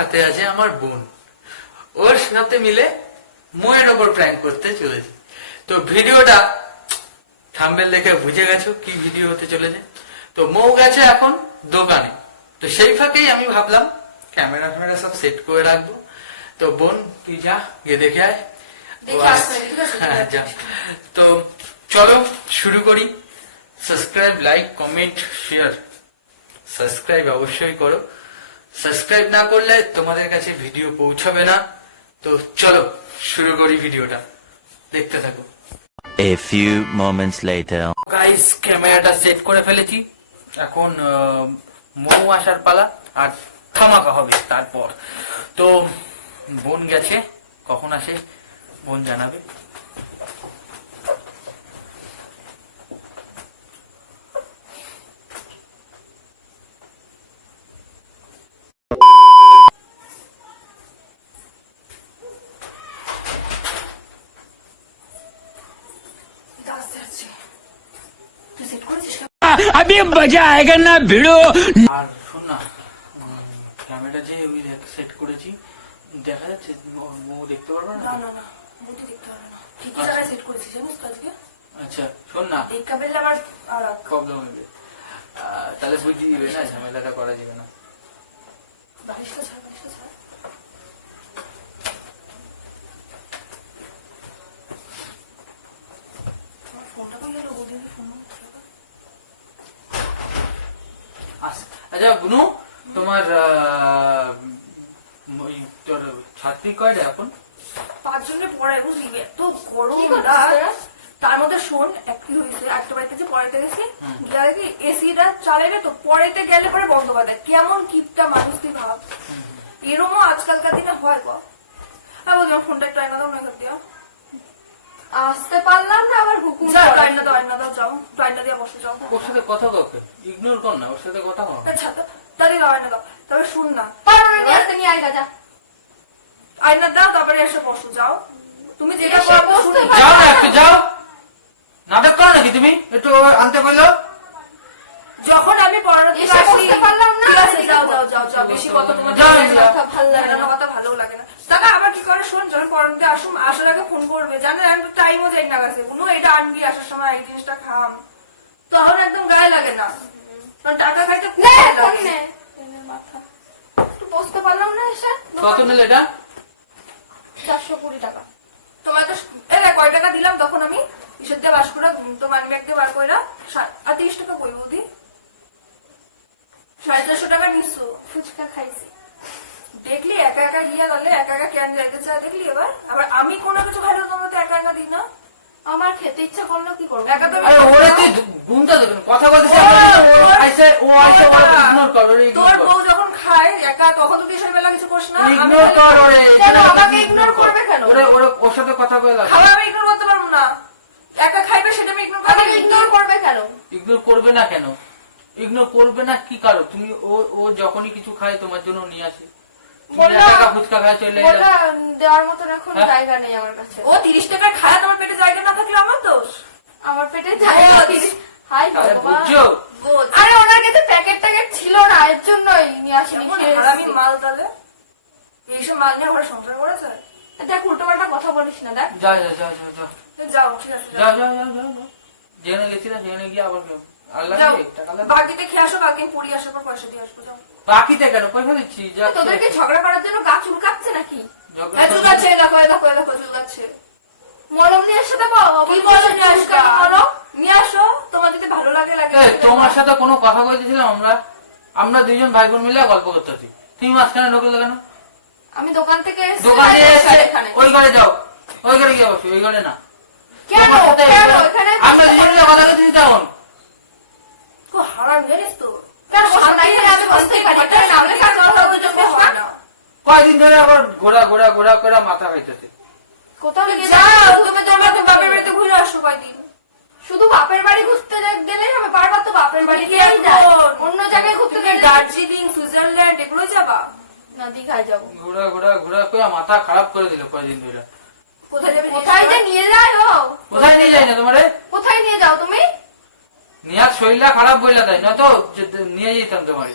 সাথে আছে আমার বোন, ওর সাথে মিলে ময়ের ওপর প্র্যাঙ্ক করতে চলেছে। তো ভিডিওটা থাম্বনেল দেখে বুঝে গেছো কি ভিডিও হতে চলেছে। তো মৌ গেছে এখন দোকানে, তো সেই ফাঁকেই আমি ভাবলাম ক্যামেরা ফ্যামেরা সব সেট করে রাখবো। তো বোন তুই যা গিয়ে দেখে আয়। হ্যাঁ যা। তো চলো শুরু করি। Subscribe, like, comment, share. Subscribe অবশ্যই করো, সাবস্ক্রাইব না করলে তোমাদের কাছে ভিডিও পৌঁছাবে না। তো চলো শুরু করি ভিডিওটা, দেখতে থাকো। A few moments later. Guys ক্যামেরাটা সেট করে ফেলেছি, এখন মৌ আসার পালা আর ধামাকা হবে তারপর। তো বোন গেছে, কখন আসে বোন জানাবে। अभी मजा आएगा ना भिड़ो। আর শোন না, ক্যামেরা যে ওই সেট করেছি দেখা যাচ্ছে, মৌ দেখতে পারবে না? না না না, বুদ্ধি দেখতে হবে না। ঠিকই জায়গায় সেট করেছি, জানিস তো আজকে? আচ্ছা শোন না, এই কাবেল আবার আর প্রবলেম হবে, তাহলে বুঝিয়ে দিবে না, ঝামেলাটা করা যাবে না। বালিশটা ছাড়, বালিশটা ছাড়। আমার ফোনটা কই গেল? ওদিন ফোন আচ্ছা বুনু, তোমার ওই তোর ছাত্রী কয়টা এখন? 5 জনে পড়ায়, বুঝলি? এত গরম কি না। করছিস? তার মধ্যে শোন একই হয়েছে, একটা বাড়িতে যে পড়াইতে গেছি, গিয়ে দেখি এসিটা চালাইবে তো পড়াইতে গেলে পরে বন্ধ করে দেয়। কেমন কিপটা মানুষ তুই ভাব। এরমও আজকালকার দিনে হয় গো। হ্যাঁ বলছি, আমার ফোনটা একটু আয়না দাও, না দিয়া আসতে পারলাম না, আবার হুকুম যাও, করে। আয়না দাও, আয়না দাও, যাও আয়না দিয়ে বসে যাও। ওর সাথে কথা কাউকে ইগনোর কর না, ওর সাথে কথা কর। আচ্ছা দাঁড়িয়ে দাও, আয়না দাও। তবে শুন না, পারো না, নিয়ে আসতে নিয়ে আয় যা। আয়না দাও, তারপরে এসে বসো। যাও, তুমি যেটা এসে করো বসতে শুনি। পারো যাও না, একটু যাও। নাটক করো নাকি তুমি? একটু আনতে বললো। যখন আমি পড়ানো এসে বসতে পারলাম না। ঠিক আছে, যাও যাও যাও যাও, বেশি কথা তোমার যাও, যাও। কথা ভালো লাগে না, কথা ভালো লাগে না। দাদা আবার কি করে শোন, যখন পড়ানোতে আসার আগে ফোন করবে, জানেন আমি তো টাইমও যাই না গেছে, কোনো এটা আনবি আসার সময়, এই জিনিসটা খাম, তখন একদম গায়ে লাগে না। কারণ টাকা খাইতে খুব নে, ভালো ফোন লাগে। নে। ট্রেনের মাথা। একটু বসতে পারলাম না এসে। কত নিল এটা? 420 টাকা। তোমার তো কয় টাকা দিলাম তখন আমি হিসেব দিয়ে বাস করে, তো মানি ব্যাগ দিয়ে বার করে আর 30 টাকা বই বুদ্ধি 450 টাকা নিচ্ছো। ফুচকা খাইছি। দেখলি একা একা গিয়া গেলে, একা একা কেন যাইতে চায় দেখলি। এবার আবার আমি কোনো কিছু খাইলে তোমার তো একা একা দিই না। আমার খেতে ইচ্ছা করলো কি করবো? একা তো আরে ওরে তুই গুনটা দেবেন, কথা বলতেছে। ও আইসে ওরে ইগনোর কর, ওরে তোর ইগনোর বউ কর। যখন খায় একা, তখন তুই সেই বেলা কিছু করিস না। ইগনোর কর ওরে। কেন আমাকে ইগনোর করবে কেন? ওরে ওরে ওর সাথে কথা বলে লাগ। খাওয়া আমি ইগনোর করতে পারবো না। একা খাইবে সেটা আমি ইগনোর আমাকে করবো। ইগনোর করবে কেন? ইগনোর করবে না কেন? ইগনোর করবে না কি কারণ? তুমি ও যখনই কিছু খায় তোমার জন্য নিয়ে আসে। তুমি বললাম, একা ফুচকা খায় চলে যাও। বললাম, দেওয়ার মতন এখন হ্যাঁ? জায়গা নেই আমার কাছে। ও 30 টাকার খায়, তোমার পেটে জায়গা না থাকলে আমার দোষ। আমার পেটে জায়গা ও, 30। হাই আরে ভগবান। বুঝছো? বোঝ। আরে ওনার কাছে প্যাকেট ছিল না, এর জন্যই নিয়ে আসিনি। কেমন খেয়ে হারামি এসেছি। মাল তাহলে। এইসব মাল নিয়ে ঘরে সংসার করেছে। দেখ উল্টো পাল্টা কথা বলিস না, দেখ। যা যা যা যা যা যাও, ঠিক আছে, যা যাও। যা যা যা যা। যেখানে গেছিলাম সেখানে গিয়ে আবার আল্লাহ যাও। টাকা লাগবে। বাকিতে খেয়ে আসো, বাকি পড়ি আসার পর পয়সা দিয়ে আসবো। যাও। বাকিতে কেন পয়সা দিচ্ছি? যা তোদেরকে ঝগড়া করার জন্য গা চুলকাচ্ছে নাকি? ঝগড়া এই চুলকাচ্ছে, দেখো দেখো দেখো চুলকাচ্ছে। মলম নিয়ে এসে দেবো? কি বলো নিয়ে আসো, বলো নিয়ে আসো, তোমার যদি ভালো লাগে লাগে। এই, তোমার সাথে কোনো কথা বলতেছিলাম আমরা দুইজন ভাই বোন মিলে গল্প করতেছি, তুমি মাঝখানে ঢুকলে কেন? আমি দোকান থেকে এসেছি, দোকানে এসে এখানে। ওই ঘরে যাও, ওই ঘরে গিয়ে বসো, ওই ঘরে না। কেন তোমার সাথে কেন এখানে আমরা দুজন মিলে কথা বলতেছি তেমন। খুব হারাম জানিস তো। কেন সামনে আমি বসতেই পারি, তাই না? আমাকে কাজ করতে হবে, তো বস না। কয়দিন ধরে আবার ঘোরা ঘোরা ঘোরা করে মাথা খাইতেছে। কোথাও গিয়ে যাও, তুমি তোমার বাপের বাড়িতে ঘুরে আসো কয়দিন। শুধু বাপের বাড়ি ঘুরতে গেলেই হবে? বারবার তো বাপের বাড়িতেই যায়, অন্য জায়গায় ঘুরতে তুমি গেলে দার্জিলিং, সুইজারল্যান্ড এগুলো যাবা? না, দীঘায় যাবো। ঘোরা ঘোরা ঘোরা করে মাথা খারাপ করে দিল কয়দিন ধরে। কোথায় যাবে? কোথায় যে নিয়ে যায় ও? কোথায় নিয়ে যায় না তোমারে? কোথায় নিয়ে যাও তুমি? নিয়ে শরীরটা খারাপ বইলা দেয় না তো, নিয়ে যেতাম তোমারে।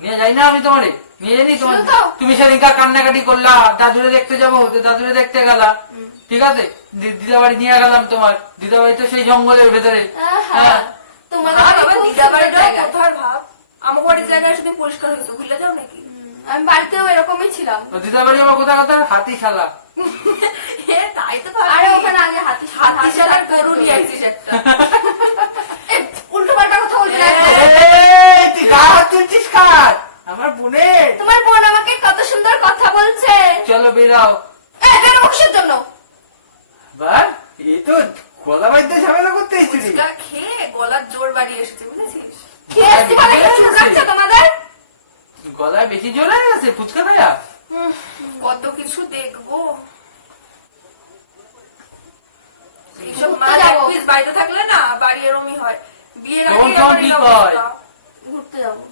নিয়ে যাই না আমি তোমারে। নিয়ে জানি তোমার ছিল তো? তুমি সেদিনকার কান্নাকাটি করলা দাদুরে দেখতে যাবো তো দাদুরে দেখতে গেলা, ঠিক আছে, দিদাবাড়ি নিয়ে গেলাম তোমার, দিদাবাড়ি তো সেই জঙ্গলের ভেতরে। হ্যাঁ তোমাদের আর বাড়ি বাবা খুব দিদা বাড়িটা সুন্দর জায়গা। কোথায় ভাব, আমার বাড়ির জায়গায় সেদিন পরিষ্কার হয়েছে, ভুলে যাও নাকি? আমি বাড়িতেও এরকমই ছিলাম। তো দিদাবাড়ি আমার কোথায় কোথায় হাতিশালা। তাই তো আরে ওখানে আগে হাতিশালার গরু নিয়ে আসছিস একটা। উল্টো পাল্টা কথা বলবি না একদম। এই, তুই গা হাত তুলছিস কার? আমার বোনের। তোমার বোন আমাকে কত সুন্দর কথা বলছে। চলো বেরাও। কেন বংশের জন্য? বার এই তো গলা বাইতে ঝামেলা করতে এসেছিস। ফুচকা খেয়ে গলার জোর বাড়িয়ে এসেছে, বুঝেছিস? খেয়েছি বলে কি চুল কাটছে তোমাদের? গলায় বেশি জোর হয়ে গেছে ফুচকা খায়া। কত কিছু দেখবো। এইসব ঘুরতে মা যাবো। পিস বাড়িতে থাকলে না বাড়ি এরমই হয়। বিয়ের তখন আগে তখন কি কয়? ঘুরতে যাবো।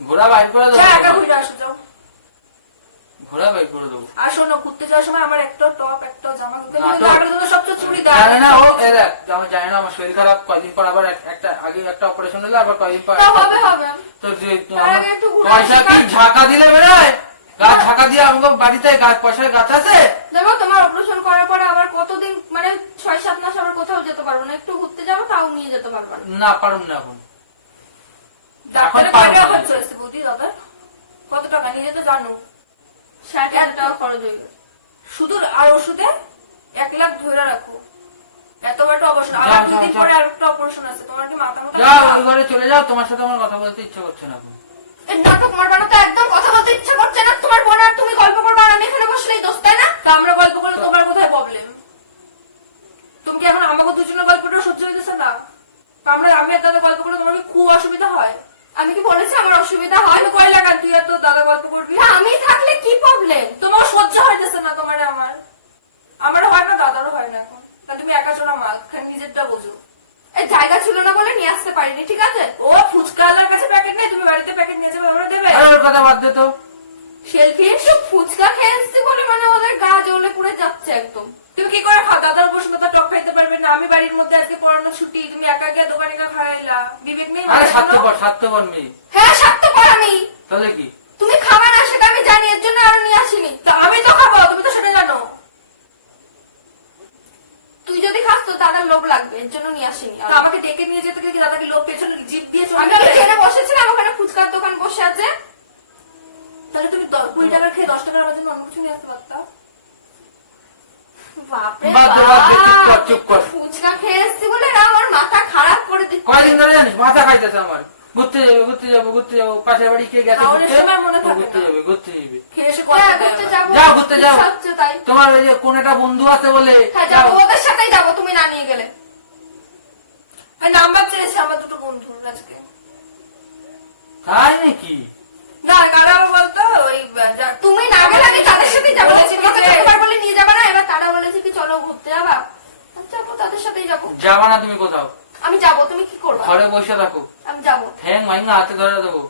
ঘোড়া বাইর করে যা একা দেবো, ঘুরে আসো, যাও। ঘোড়া বাইর করে দেবো। আর শোনো, ঘুরতে যাওয়ার সময় আমার একটা টপ একটা জামা কিনতে না, হবে, তো- আগে তো সবচেয়ে চুড়ি জানে না ও, এই দেখ, আমার জানে না আমার শরীর খারাপ, কয়দিন পর আবার একটা আগে একটা অপারেশন হলো, আবার কয়দিন পর তা হবে হবে। তো যে তার আগে একটু ঘুরে পয়সা আসি কি না? ঝাঁকা দিলে বেরোয়? গাছ ঝাঁকা দিয়ে আমাকে বাড়িতে গাছ পয়সার গাছ আছে। দেখো তোমার অপারেশন করার পরে আবার কতদিন মানে 6-7 মাস আবার কোথাও যেতে পারবো না। একটু ঘুরতে যাবো তাও নিয়ে যেতে পারবো না। না পারুম না এখন। ডাক্তারের এখন কয় টাকা পারবো না। খরচ হয়েছে বৌদি দাদা? কত টাকা নিজে তো জানো। 60,000 টাকা খরচ হয়ে গেছে। শুধু আর ওষুধে 1 লাখ ধরে রাখো। এত বড় অপারেশন, যাও, আবার যাও, 2 দিন যাও। পরে আরেকটা অপারেশন আছে, তোমার কি মাথা মতো যাও ওই ঘরে চলে যাও, তোমার সাথে আমার কথা বলতে ইচ্ছা করছে না এখন। এই নাটক মারবানো তো একদম কথা বলতে ইচ্ছা করছে না। তোমার বোন আর তুমি গল্প করবে আর আমি এখানে বসলেই দোষ, তাই না? তা আমরা গল্প করলে তোমার কোথায় প্রবলেম? তুমি কি এখন আমাকে দুজনের গল্পটা সহ্য হইতেছে না? তা আমি আর দাদা গল্প করলে তোমার কি খুব অসুবিধা হয়? আমি কি বলেছি আমার অসুবিধা হয়? হয়তো কয় লাগান তুই এত দাদা গল্প করবি? না, আমি থাকলে কি প্রবলেম? তোমার সহ্য হইতেছে না তোমার আমারও হয় না, দাদারও হয় না এখন। তা তুমি একা চোরা মাল খালি নিজেরটা বোঝো। এই জায়গা ছিল না বলে নিয়ে আসতে পারিনি, ঠিক আছে? ও ফুচকাওয়ালার কাছে প্যাকেট নেই, তুমি বাড়িতে প্যাকেট নিয়ে যাবে, আমরা দেবে আরে ওর কথা বাদ দে তো। সেলফি। একটু ফুচকা খেয়ে এসছি বলে মানে ওদের গা জ্বলে পুড়ে যাচ্ছে একদম। তুমি কি করে খাও? দাদার উপর শুধু টক খাইতে পারবে না? আমি বাড়ির মধ্যে আজকে পড়ানো ছুটি, তুমি একা গিয়ে দোকানে গিয়ে খাইলা, বিবেক নেই? আরে মাথায় কোনো? স্বার্থপর মেয়ে। হ্যাঁ স্বার্থপর আমি। তাহলে কি? তুমি খাবা না সেটা আমি জানি, এর জন্য আরো নিয়ে আসিনি। তা আমি তো খাবো, তুমি তো সেটা জানো। তুই যদি খাস তো দাদার লোভ লাগবে, এর জন্য নিয়ে আসিনি তা আমাকে ডেকে নিয়ে যেতে গেলে কি দাদাকে লোক পেছনে জিপ দিয়ে চলে আমি যাবে? ট্রেনে বসেছিলাম, ওখানে ফুচকার দোকান বসে আছে। তাহলে তুমি 20 টাকার খেয়ে 10 টাকার আমার জন্য অন্য কিছু নিয়ে আসতে পারতা। বাপরে বাদ দে, বাদ দে, চুপ কর, চুপ কর। ফুচকা খেয়ে এসছি বলে এরা আমার মাথা খারাপ করে দিচ্ছে। কয়দিন ধরে জানিস মাথা খাইতেছে আমার। ঘুরতে যাবো পাশের বাড়ি কে গেছে খাওয়ানোর ঘুরতে? সময় মনে ও থাকে ঘুরতে না। যাবে। খেয়ে এসে হ্যাঁ, কথা ঘুরতে যাবো। যাও, ঘুরতে যাও। ইচ্ছা হচ্ছে তাই। তোমার ওই যে কোন একটা বন্ধু আছে বলে হ্যাঁ যাও। যাবো, ওদের সাথেই যাবো তুমি না নিয়ে গেলে। নাম্বার চেয়েছে আমার দুটো বন্ধুর আজকে। তাই নাকি? না কারা বলতো ওই তুমি না গেলে আমি তাদের সাথেই যাবো। বলেছি তোমাকে যে- যতবার বলে নিয়ে যাবে না, এবার তারা বলেছে কি চলো ঘুরতে যাবা। আমি যাবো, তাদের সাথেই যাবো। যাবা না তুমি কোথাও? আমি যাবো, তুমি কি করবা? ঘরে বসে থাকো, আমি যাবো ঠ্যাং ভাঙা হাতে ধরে দেবো।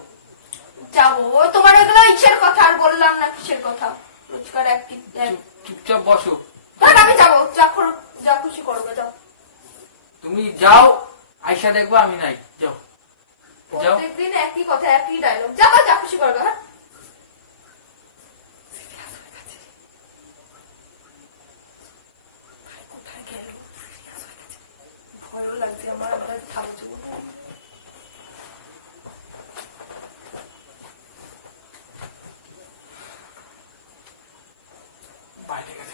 যাবো। ও তোমার এগুলো ইচ্ছের কথা, আর বললাম না কিসের কথা। রোজকার চুপচাপ বসো। আমি যাবো, যা খুশি করবে যাও। তুমি যাও, আয়সা দেখবো আমি নাই। যাও যাও। প্রত্যেকদিন একই কথা, একই ডায়লগ। যাবো, যা খুশি করবে। হ্যাঁ কোথায় গেল? ভয়ও লাগছে আমার, আমরা থামছে বলে।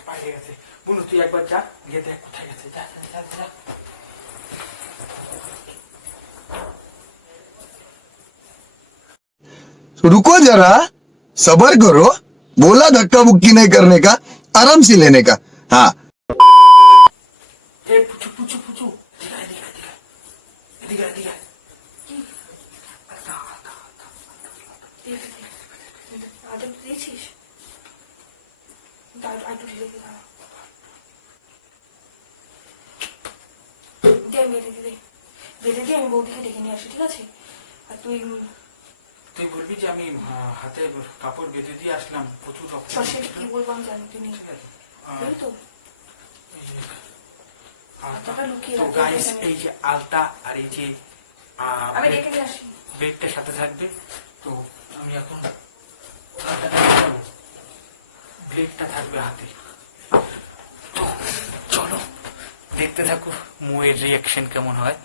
বাইরে গেছে। বুনু তুই একবার যা, গিয়ে দেখ কোথায় গেছে। যা যা যা যা। रुको जरा सबर करो, बोला धक्का मुक्की नहीं करने का, आराम से लेने का। हाँ এই পুচু পুচু পুচু, এদিকে এদিকে এদিকে। আদর দিয়েছিস? একটু ঢিলে দিয়ে দাও। দে মেরে দিদি, বেঁধে দিয়ে আমি বৌদিকে ডেকে নিয়ে আসি, ঠিক আছে? আর তুই তুই বলবি যে আমি হাতে কাপড় বেঁধে দিয়ে আসলাম, প্রচুর রক্ত। সেটা কি বলবো আমি জানি, তুই নিয়ে যাবি তো। আলতাটা লুকিয়ে তো রাখবি গাইস, এখানে। এই যে আলতা আর এই যে আমি ডেকে নিয়ে আসি। বেগটার সাথে থাকবে। তো আমি এখন ব্লেডটা থাকবে হাতে। তো চলো দেখতে থাকো মুয়ের রিয়াকশন কেমন হয়।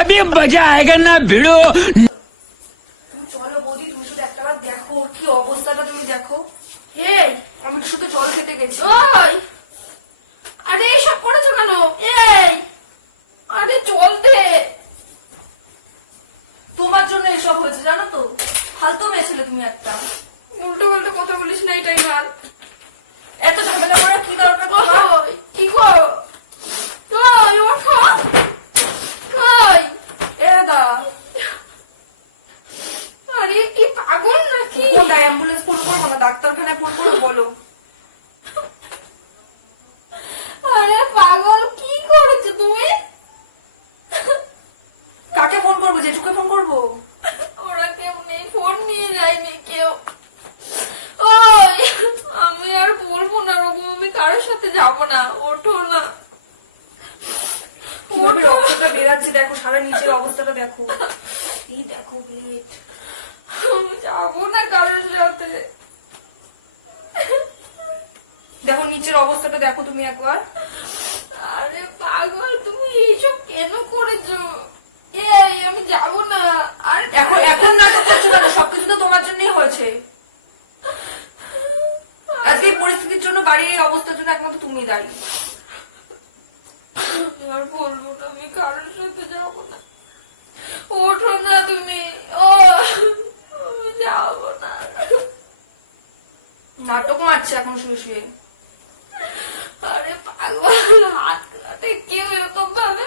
अभी मजा आएगा ना भिड़ो। তুমি চলো বৌদি, তুমি শুধু একটাবার দেখো ওর কি অবস্থাটা, তুমি দেখো। এই আমি তো শুধু জল খেতে গেছি। ওই আরে এসব করেছো কেন? এই আরে জল দে। তোমার জন্য এসব হয়েছে জানো তো, ফালতু মেয়ে ছিলে তুমি একটা। উল্টো পাল্টা কথা বলিস না, এটাই ভাল। এত ঝামেলা করার কি দরকার তোমার? ওই কি গো? ওই ওঠো। ওই এ দাদা, আরে কি পাগল নাকি? কোনটা অ্যাম্বুলেন্স ফোন করবো না ডাক্তারখানায় ফোন করবো বলো? আরে পাগল কি করেছো তুমি? কাকে ফোন করবো, জেঠুকে ফোন করবো? ওরা কেউ নেই, ফোন নিয়ে যায়নি কেউ। ওই আমি আর বলবো না রঘু, আমি কারোর সাথে যাবো না। ওঠো না। কিভাবে রক্তটা বেরাচ্ছে দেখো, সারা নিচের অবস্থাটা দেখো। এই দেখো ব্লেড। আমি যাবো না কারোর সাথে। দেখো নিচের অবস্থাটা দেখো তুমি একবার। আরে পাগল তুমি এইসব কেন করেছো? এই আমি যাবো না। আর এখন এখন নাটক করছো কেন? সবকিছু তো তোমার জন্যই হয়েছে। আজকে এই পরিস্থিতির জন্য, বাড়ির এই অবস্থার জন্য একমাত্র তুমি দায়ী। আমি আর বলবো না, আমি কারোর সাথে যাবো না। ওঠো না তুমি। ও আমি যাবো না। নাটক মারছে এখন শুয়ে শুয়ে। আরে পাগল, হাত কাটে কেউ এরকম ভাবে?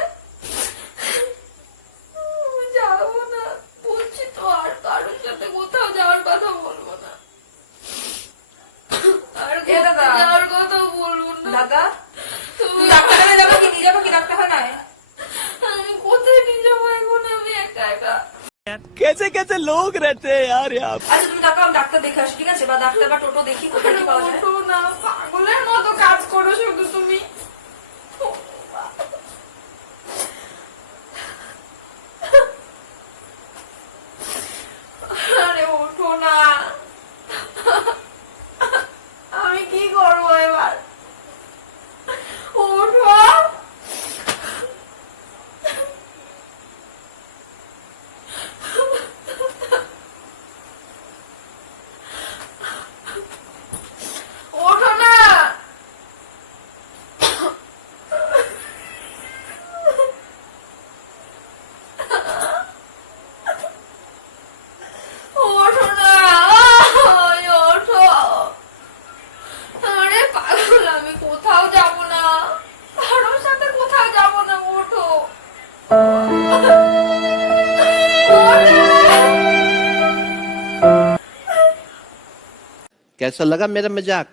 আমি যাবো না বলছি তো, আর কারোর সাথে কোথাও যাওয়ার কথা বলবো না। আর এ দাদা। যাওয়ার কথা বলবো না। দাদা, তুমি তুমি ডাক্তারখানায় যাবো কি, নিয়ে যাবো কি ডাক্তারখানায়? আমি কোথায় নিয়ে যাবো এখন? আমি একা একা। कैसे कैसे लोग रहते हैं यार यहाँ। আচ্ছা তুমি ডাক্তার, আমি ডাক্তার দেখে আসি, ঠিক আছে? বা ডাক্তার বা টোটো দেখি কোথায় কি পাওয়া যায়। ওঠো না, পাগলের মতো কাজ করো শুধু তুমি। আরে ওঠো না। আমি কি করবো এবার? ওঠো। ওঠো না। ওঠো না। ওই ওঠো। আরে পাগল, আমি কোথাও যাব না, কারোর সাথে কোথাও যাব না। ওঠো। कैसा लगा मेरा मजाक?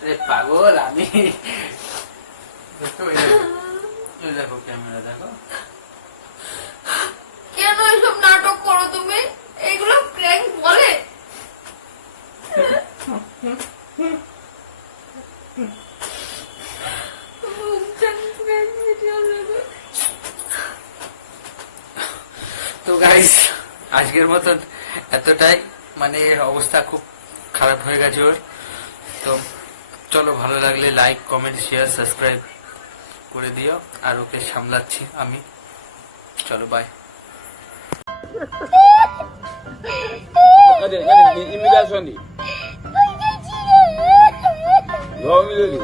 আরে পাগল আমি দেখো, এই দেখো ক্যামেরা দেখো। কেন এসব নাটক করো তুমি? এগুলো প্র্যাঙ্ক বলে? তো গাইস আজকের মতন এতটাই, মানে অবস্থা খুব খারাপ হয়ে গেছে ওর। তো চলো, ভালো লাগলে লাইক কমেন্ট শেয়ার সাবস্ক্রাইব করে দিও। আর ওকে সামলাচ্ছি আমি। চলো by. imigração ali. Vamos ali.